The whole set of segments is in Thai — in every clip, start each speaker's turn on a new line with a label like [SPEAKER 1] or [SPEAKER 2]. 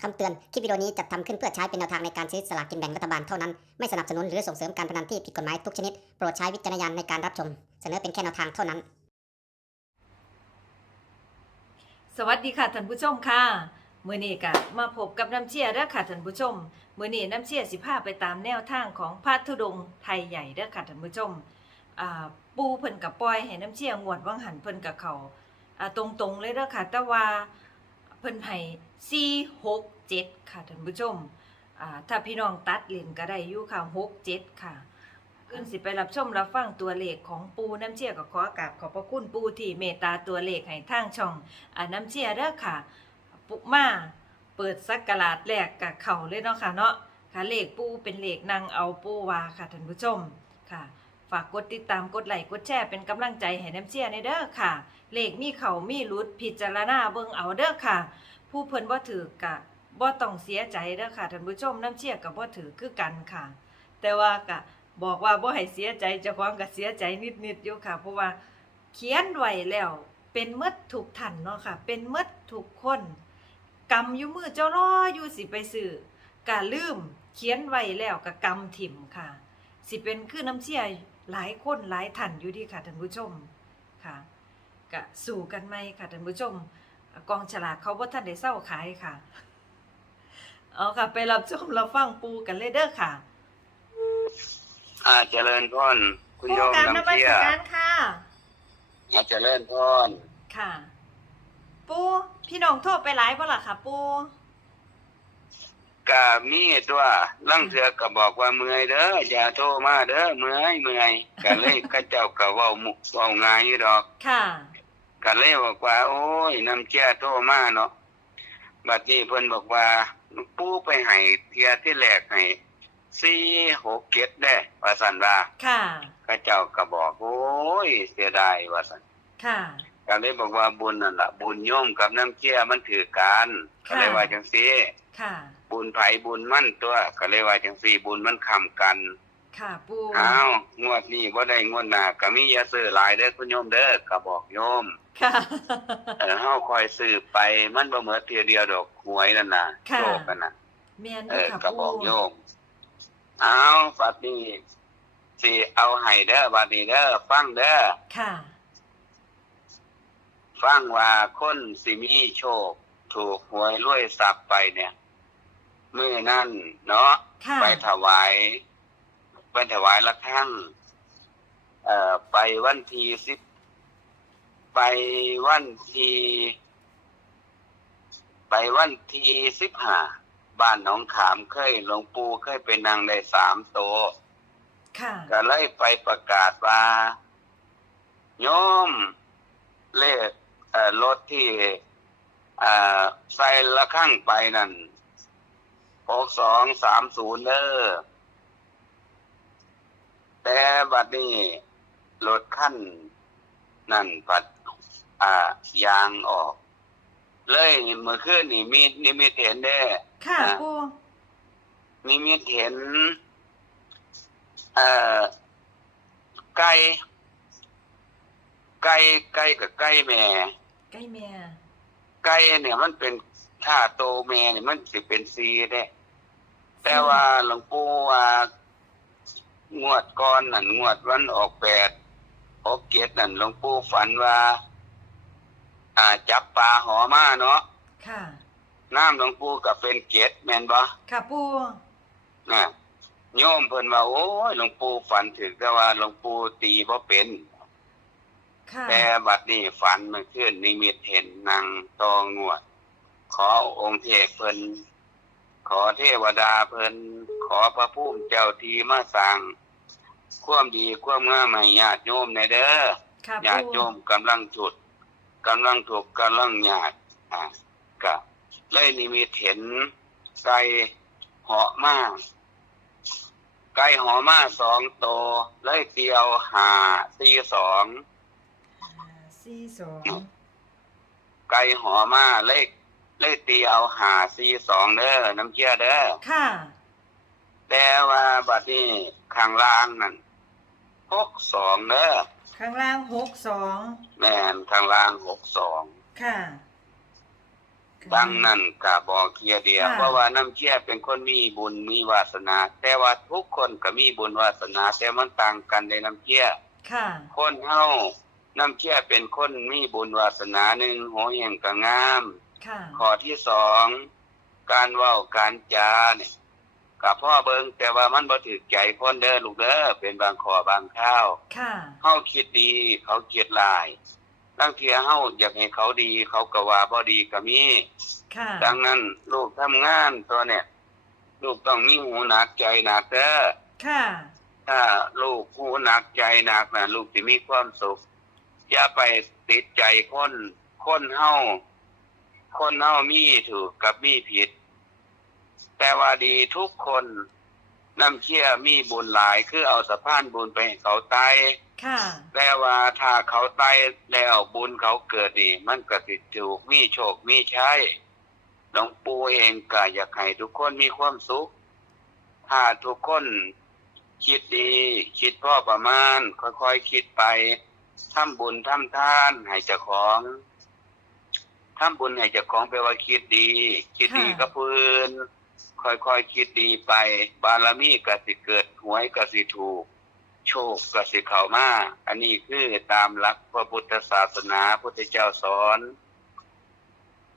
[SPEAKER 1] คำเตือน คลิปวิดีโอนี้จัดทำขึ้นเพื่อใช้เป็นแนวทางในการซื้อสลากกินแบ่งรัฐบาลเท่านั้น ไม่สนับสนุนหรือส่งเสริมการพนันที่ผิดกฎหมายทุกชนิด โปรดใช้วิจารณญาณในการรับชม เสนอเป็นแค่แนวทางเท่านั้น
[SPEAKER 2] สวัสดีค่ะท่านผู้ชมค่ะมื้อนี้ก็มาพบกับน้ำเชี่ยเด้อค่ะท่านผู้ชมมื้อนี้น้ำเชี่ยสิพาไปตามแนวทางของพระธุดงค์ไทยใหญ่เด้อค่ะท่านผู้ชมปูเพิ่นกับปล่อยให้น้ำเชี่ยงวดวังหันเพิ่นกับเขาอ่าตรงๆเลยเด้อค่ะแต่ว่า เพิ่นให้467 ค่ะท่านผู้ชมอ่าถ้าพี่น้องตัดเล่นก็ได้อยู่ค่ะ67 ค่ะขึ้นสิไปรับชมรับฟังตัวเลขของปูน้ำเชี่ยก็ขอกราบขอบพระคุณปูที่เมตตาตัวเลขให้ทางช่องอ่าน้ำเชี่ยเด้อค่ะ ปุกมาเปิดสักกลาดแรกกับเข่าเลยเนาะค่ะเนาะค่ะเลขปูเป็นเลขนางเอาปูวาค่ะท่านผู้ชมค่ะ ฝากกดติดตามกดไลค์กดแชร์เป็นกำลังใจให้น้ำเชียในเด้อค่ะ เลขมีเขามีรุดพิจารณาเบิ่งเอาเด้อค่ะ ผู้เพิ่นบ่ถือกะบ่ต้องเสียใจเด้อค่ะท่านผู้ชมน้ำเชียกับบ่ถือคือกันค่ะ แต่ว่ากะบอกว่าบ่ให้เสียใจจ้าของก็เสียใจนิดๆอยู่ค่ะ เพราะว่าเขียนไว้แล้วเป็นมดทุกท่านเนาะค่ะ เป็นมดทุกคนกำอยู่มือเจ้ารออยู่สิไปซื้อกะลืมเขียนไว้แล้วกะกำถิ่มค่ะ สิเป็นคือน้ำเชี่ย หลายคนหลายท่านอยู่ดีค่ะท่านผู้ชมค่ะกะสู่กันไหมค่ะท่านผู้ชม กองฉลากเขาบ่ทันได้เศร้าขายค่ะ เอาค่ะ ไปรับชมรับฟังปูกันเลยเด้อค่ะ
[SPEAKER 3] อาเจริญพรคุณโยม
[SPEAKER 2] การน
[SPEAKER 3] น้ำ
[SPEAKER 2] มัส
[SPEAKER 3] เชี่ย
[SPEAKER 2] การค่ะ
[SPEAKER 3] อาเจริญพร
[SPEAKER 2] ค่ะ ปูพี่น้องโทรไปหลายบ่ล่ะค่ะ ปู
[SPEAKER 3] กามีตัวลังเถือก็บอกว่าเมื่อยเด้ออย่าโทรมาเด้อเมื่อยเมื่อยก็เลยก็เจ้าก็เว้ามุกเว้าง่ายอยู่ดอก
[SPEAKER 2] ค่ะ
[SPEAKER 3] ก็เลยบอกว่า โอ้ยน้ำเชี่ยโทรมาเนาะบัดนี้เพิ่นบอกว่าปู่ไปให้เทียที่แรกให้4 6 7ได้ว่าซั่นว่า
[SPEAKER 2] ค่ะ
[SPEAKER 3] ก็เจ้าก็บอกโอ้ยเสียดายว่าซั่น
[SPEAKER 2] ค่ะ
[SPEAKER 3] ก็เลยบอกว่าบุญนั่นล่ะบุญโยมกับน้ำเชี่ยมันถือกันก็เลยว่าจังซี่
[SPEAKER 2] ค่ะ
[SPEAKER 3] บุญไผบุญมั่นตัวก็เลยว่าจังซี่บุญมันค้ำกัน
[SPEAKER 2] ค่ะปู
[SPEAKER 3] อ้าวงวดนี้บ่ได้งวดหน้าก็มีอย่าซื้อหลายเด้อคุณโยมเด้อก็บอกโยม
[SPEAKER 2] ค่ะ
[SPEAKER 3] เออเฮาคอยซื้อไปมันบ่เหมือนเทียเดียวดอกหวยนั่นน่ะ
[SPEAKER 2] ค่ะ
[SPEAKER 3] โชคกันน่ะ
[SPEAKER 2] แม่น
[SPEAKER 3] เอ
[SPEAKER 2] เด้อ
[SPEAKER 3] อ
[SPEAKER 2] ค่ะ
[SPEAKER 3] ก็บ
[SPEAKER 2] ปู
[SPEAKER 3] อกโยมอ้าวบัดนี้สิเอาให้เด้อบัดนี้เด้อฟังเด้อ
[SPEAKER 2] ค่ะ
[SPEAKER 3] ฟังว่าคนสิมีโชค ถูกหวยรวยทรัพย์ไปเนี่ย มื้อนั้นเนาะ
[SPEAKER 2] ค่ะ
[SPEAKER 3] ไปถวายไปถวายละครั้งเอ่อไปวันที่สิบไปวันที่ไปวันที่สิบห้าบ้านหนองขามเคยหลวงปู่เคยไปนั่งได้สามโตะ
[SPEAKER 2] ค่ะ
[SPEAKER 3] ก็เลยไปประกาศว่าโยมเลขเอ่อรถที่เอ่อใส่ละข้างไปนั่น หกสองสามศูนย์เด้อแต่บัดนี้รถขั้นนั่นปัดอ่ายางออก เลยเมื่อคืนนี่มีนิมิตเห็นได้
[SPEAKER 2] ค่ะปู
[SPEAKER 3] นิมิตเห็น เอ่อไก่ไก่ไก่กับไก่แม่
[SPEAKER 2] ใกล้แม่
[SPEAKER 3] ไก่เนี่ยมันเป็น ถ้าโตแม่เนี่ยมันสิเป็นซีได้ แต่ว่าหลวงปู่ว่างวดก่อนนั่นงวดวันออกแปดออกเกตนั่นหลวงปู่ฝันว่า อ่าจับปลาหอมาเนาะ
[SPEAKER 2] ค่ะ
[SPEAKER 3] น้ำหลวงปู่ก็เป็นเกตแม่นบ่
[SPEAKER 2] ค่ะปู
[SPEAKER 3] นะโยมเพิ่นว่าโอ้ยหลวงปู่ฝันถึกแต่ว่าหลวงปู่ตีบ่เป็น
[SPEAKER 2] ค่ะ
[SPEAKER 3] แต่บัดนี้ฝันเมันขึ้นนิมิตเห็นนางตองงวด ขอองค์เทพเพิ่นขอเทวดาเพิ่นขอพระภูมิเจ้าทีมาสั่งความดีความงามให้ญาติโยมในเด้อ
[SPEAKER 2] ค่ะ
[SPEAKER 3] ญา
[SPEAKER 2] ปู
[SPEAKER 3] ติโยมกำลังจุดกำลังถูกข์กำลังยากอะก็เลยนิมิตเห็นไก่เหาะมาไก่เหาะมาสองโตวเลยเตียวหาสี่สอง
[SPEAKER 2] สี่สอง
[SPEAKER 3] ไก่เหาะมาเลข เลขตีเอาหาสี่สองเด้อน้ำเชื่อเด้อ
[SPEAKER 2] ค่ะ
[SPEAKER 3] แต่ว่าบัดนี้ข้างล่างนั่นหกสองเด้อ
[SPEAKER 2] ข้างล่างหกสอง
[SPEAKER 3] แม่นข้างล่างหกสอง
[SPEAKER 2] ค่ะ
[SPEAKER 3] ดังนั้นก็บอกเคลียร์เดียว
[SPEAKER 2] ค่ะ
[SPEAKER 3] เพราะว่าน้ำเชี่ยเป็นคนมีบุญมีวาสนา แต่ว่าทุกคนก็มีบุญวาสนา แต่มันต่างกันในน้ำเชี่ย
[SPEAKER 2] ค่ะ
[SPEAKER 3] คนเฮาน้ำเชี่ยเป็นคนมีบุญวาสนาหนึ่งโหแห่งก็งาม
[SPEAKER 2] ค่ะ
[SPEAKER 3] ข้อที่สองการเว้าการจาเนี่ยกับพ่อเบิงแต่ว่ามันบ่ถึกใจคนเด้อลูกเด้อเป็นบางข้อบางข้าว
[SPEAKER 2] ค่ะ
[SPEAKER 3] เฮาคิดดี เขาเกลียดลายบางเทีเฮาอยากให้เขาดี เขาก็ว่าบ่ดีก็มี
[SPEAKER 2] ค่ะ
[SPEAKER 3] ดังนั้นลูกทำงานตัวเนี่ย ลูกต้องมีหูหนักใจหนักเด้อ
[SPEAKER 2] ค่ะ
[SPEAKER 3] ถ้าลูกหูหนักใจหนักนะลูกจะมีความสุขอย่าไปติดใจคนคนเฮา คนเฮามีถูกกับมีผิด แต่ว่าดีทุกคนน้ำเชื่อมีบุญหลายคือเอาสะพานบุญไปให้เขาตาย
[SPEAKER 2] ค่ะ
[SPEAKER 3] แต่ว่าถ้าเขาตายแล้วบุญเขาเกิดนี่ มันก็สิถูกมีโชคมีชัยหลวงปู่เองก็อยากให้ทุกคนมีความสุข ถ้าทุกคนคิดดี คิดพ่อประมาณ ค่อยๆคิดไปทำบุญทำทานให้เจ้าของ ทำบุญให้เจ้าของแปลว่าคิดดี คิดดี
[SPEAKER 2] ค่ะ
[SPEAKER 3] กับผู้อื่นค่อยๆคิดดีไป บารมีก็สิเกิดหวยก็สิถูก โชคก็สิเข้ามาอันนี้คือตามหลักพระพุทธศาสนาพุทธเจ้าสอน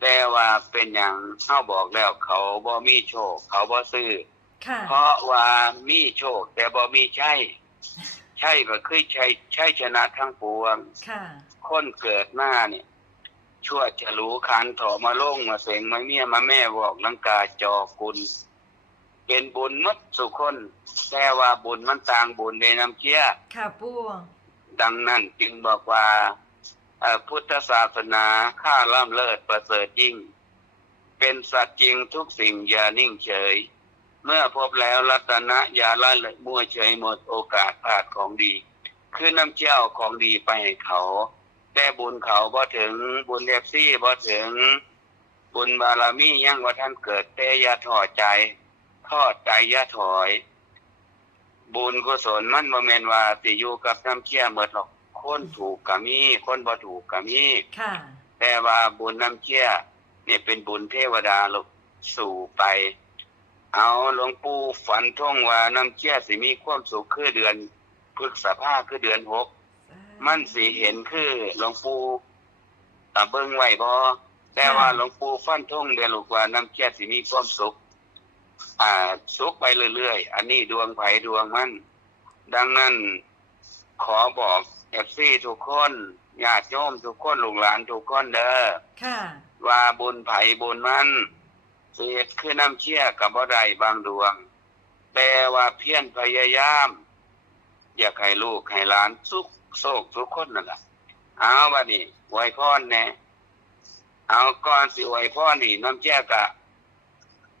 [SPEAKER 3] แต่ว่าเป็นอย่างเฮาบอกแล้วเขาบ่มีโชค เขาบ่ซื้อ
[SPEAKER 2] ค่ะ
[SPEAKER 3] เพราะว่ามีโชค แต่บ่มีใช่ ใช่ก็คือใช่ใช่ชนะทั้งปวง
[SPEAKER 2] ค่ะ
[SPEAKER 3] คนเกิดมาเนี่ย ชั่วจะรู้คันถอมาลงมาเสงมาเมียมาแม่บอกลังกาจอกุลเป็นบุญหมัดสุคนแต่ว่าบุญมันต่างบุญในน้ำเชี่ย
[SPEAKER 2] ค่ะปู
[SPEAKER 3] ดังนั้นจึงบอกว่าเอ่อพุทธศาสนาข้าล่ำเลิศประเสริฐยิ่ง เป็นสัตว์จริงทุกสิ่งอย่านิ่งเฉย เมื่อพบแล้วรัตนะอย่าละเลยมั่วเฉยหมดโอกาสพลาดของดี คือน้ำเจ้าของดีไปให้เขา แต่บุญเขาบ่ถึงบุญเอฟซี่บ่ถึง บุญบารมียังว่าท่านเกิดแต่อย่าถอดใจทอดใจอย่าถอย บุญกุศลมันบ่แม่นว่าสิอยู่กับน้ำเชี่ยหมดหรอกคนถูกก็มีคนบ่ถูกก็มี
[SPEAKER 2] ค่ะ
[SPEAKER 3] แต่ว่าบุญน้ำเชี่ยเนี่ยเป็นบุญเทวดาลูกสู่ไป เอาหลวงปู่ฝันท่งว่าน้ำเชี่ยสิมีความสุขคือเดือนพฤษภาคือเดือนหก มันสิเห็นคือหลวงปู่อ่าเบิ่งไว้บ่แต่ว่าหลวงปู่ฟันธงเดียวลูกว่าน้ำเชี่ยสิมีความสุข อ่าสุขไปเรื่อยๆ อันนี้ดวงไผดวงมัน ดังนั้นขอบอกเอฟซีทุกคนญาติโยมทุกคนลูกหลานทุกคนเด้อ
[SPEAKER 2] ค่ะ
[SPEAKER 3] ว่าบุญไผบุญมันเสียคือน้ำเชี่ยกับบ่ได้บางดวง แต่ว่าเพียรพยายาม อยากให้ลูกให้หลานสุข โศกทุกคนนั่นแหละเอาบัดนี้ไวยพรแหน่เอาก่อนสิไวยพรนี่น้ำเชี่ยกะ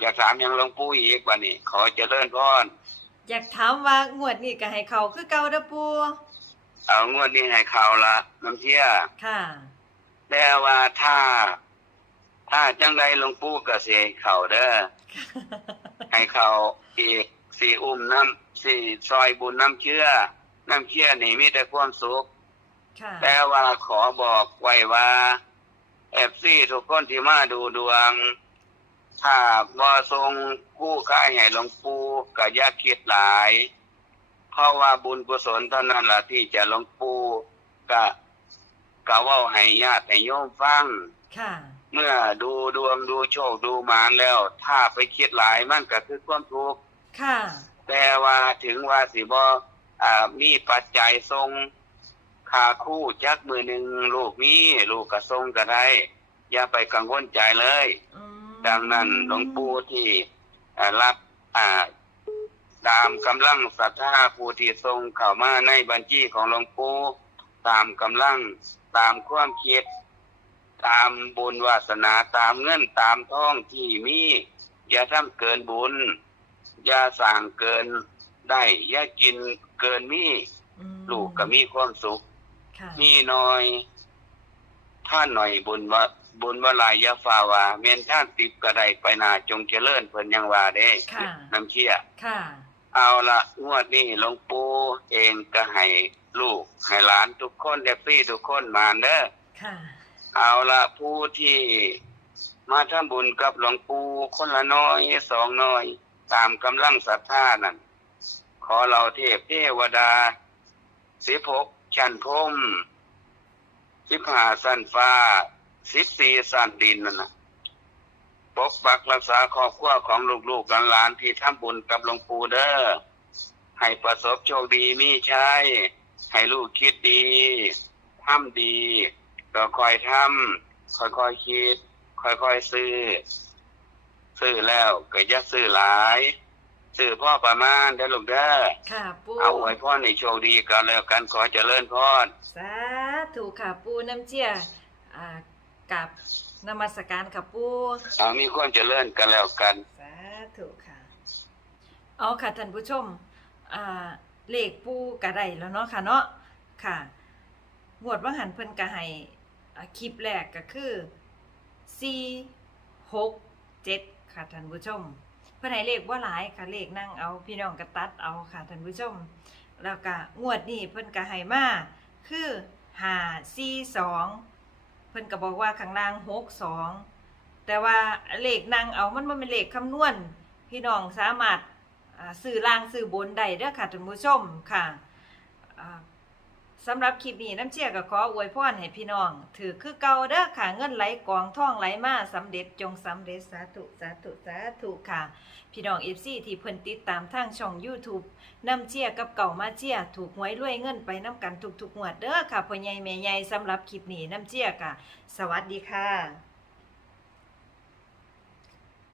[SPEAKER 3] อยากถามหยังหลวงปู่อีกบัดนี้ ขอเจริญพร
[SPEAKER 2] อยากถามว่างวดนี้ก็ให้เขาคือเก่าเด้อปู
[SPEAKER 3] เอางวดนี้ให้เขาละน้ำเชี่ย
[SPEAKER 2] ค่ะ
[SPEAKER 3] แต่ว่าถ้า ถ้าจังใดหลวงปู่ก็สิให้เขาเด้อให้เขาอีกสี่อุ้มน้ำสี่ซอยบุญน้ำเชื่อ น้ำเชื่อนี่มีแต่ความสุข
[SPEAKER 2] ค่ะ
[SPEAKER 3] แต่ว่าขอบอกไว้ว่าเอฟซีทุกคนที่มาดูดวง ถ้าบ่ทรงกู้ค่ายให้หลวงปู่ก็อย่าคิดหลาย เพราะว่าบุญกุศลเท่านั้นล่ะที่จะหลวงปู่ก็ก็เว้าให้ญาติให้โยมฟัง
[SPEAKER 2] ค่ะ
[SPEAKER 3] เมื่อดูดวงดูโชคดูหมานแล้ว ถ้าไปคิดหลายมันก็คือความทุกข์
[SPEAKER 2] ค่ะ
[SPEAKER 3] แต่ว่าถึงว่าสิบอ่า มีปัจจัยทรงค่าคู่จักมือหนึ่งลูกนี้ลูกก็ทรงก็ได้ อย่าไปกังวลใจเลย
[SPEAKER 2] อืม
[SPEAKER 3] ดังนั้นหลวงปู่ที่อ่ารับอ่าตามกำลังศรัทธาผู้ที่ทรงเข้ามาในบัญชีของหลวงปู่ตามกำลังตามความคิด ตามบุญวาสนาตามเงินตามท้องที่มี อย่าทำเกินบุญ อย่าสั่งเกิน ได้อย่ากินเกินมี
[SPEAKER 2] อืม
[SPEAKER 3] ลูกก็มีความสุข
[SPEAKER 2] ค่ะ
[SPEAKER 3] มีน้อยท่านหน่อยบุญว่าบุญว่าหลายอยาฟ้าว่าเมนท่านติบก็ได้ไปหนาจงเจริญเพิ่นยังว่าเด้
[SPEAKER 2] ค่ะ
[SPEAKER 3] น้ำเชี่ย
[SPEAKER 2] ค่ะ
[SPEAKER 3] เอาละงวดนี้หลวงปู่เองก็ให้ลูกให้หลานทุกคนเอฟซี่ทุกคนมาเด้อ
[SPEAKER 2] ค่ะ
[SPEAKER 3] เอาละผู้ที่มาทำบุญกับหลวงปู่คนละน้อยสองน้อย ตามกำลังศรัทธานั่นข อเราเทพเทวดาสิบหกชั้นพรมสิบห้าสั้นฟ้าสิบสี่สั้นดินนั่นนะปกปักรักษาครอบครัวของลูกๆหลานๆที่ทำบุญกับหลวงปู่เด้อให้ประสบโชคดีมีใชัยให้ลูกคิดดีทำดี ก็คอยทำค่อยๆคิด ค่อยๆซื้อ ซื้อแล้วก็อย่าซื้อหลาย ซื้อพ่อประมาณได้อลูกเด้อ
[SPEAKER 2] ค่ะปู
[SPEAKER 3] เอาไว้พ่อในโชคดีกันแล้วกันขอเจริญพร
[SPEAKER 2] สาธุค่ะปูน้ำเชี่ยอ่ากับนมัสการค่ะปู
[SPEAKER 3] เอามีความเจริญกันแล้วกัน
[SPEAKER 2] สาธุค่ะ เอาค่ะท่านผู้ชม อ่า เลขปูกระไดแล้วเนาะค่ะเนาะ ค่ะงวดว่าหันเพิ่นกระให้อ่าคลิปแรกก็คือ4 6 7ค่ะท่านผู้ชม เพิ่นให้เลขว่าหลายค่ะเลขนั่งเอาพี่น้องก็ตัดเอาค่ะท่านผู้ชม แล้วก็งวดนี้เพิ่นก็ให้มาคือ5 4 2เพิ่นก็บอกว่าข้างล่าง6 2แต่ว่าเลขนั่งเอามันบ่เป็นเลขคำนวณ พี่น้องสามารถอ่าซื้อล่างซื้อบนได้เด้อค่ะท่านผู้ชมค่ะ สำหรับคลิปนี้น้ำเชี่ยก็ขออวยพรให้พี่น้อง ถือคือเก่าเด้อค่ะเงินไหลกองท่องไหลมาสำเร็จจงสำเร็จสาธุสาธุสาธุค่ะ พี่น้องเอฟซีที่เพิ่นติดตามทางช่อง YouTube น้ำเชี่ยกับเก่ามาเชี่ยถูกหวยรวยเงินไปน้ำกันทุกๆงวดเด้อค่ะพ่อใหญ่แม่ใหญ่สำหรับคลิปนี้น้ำเชี่ยค่ะ สวัสดีค่ะ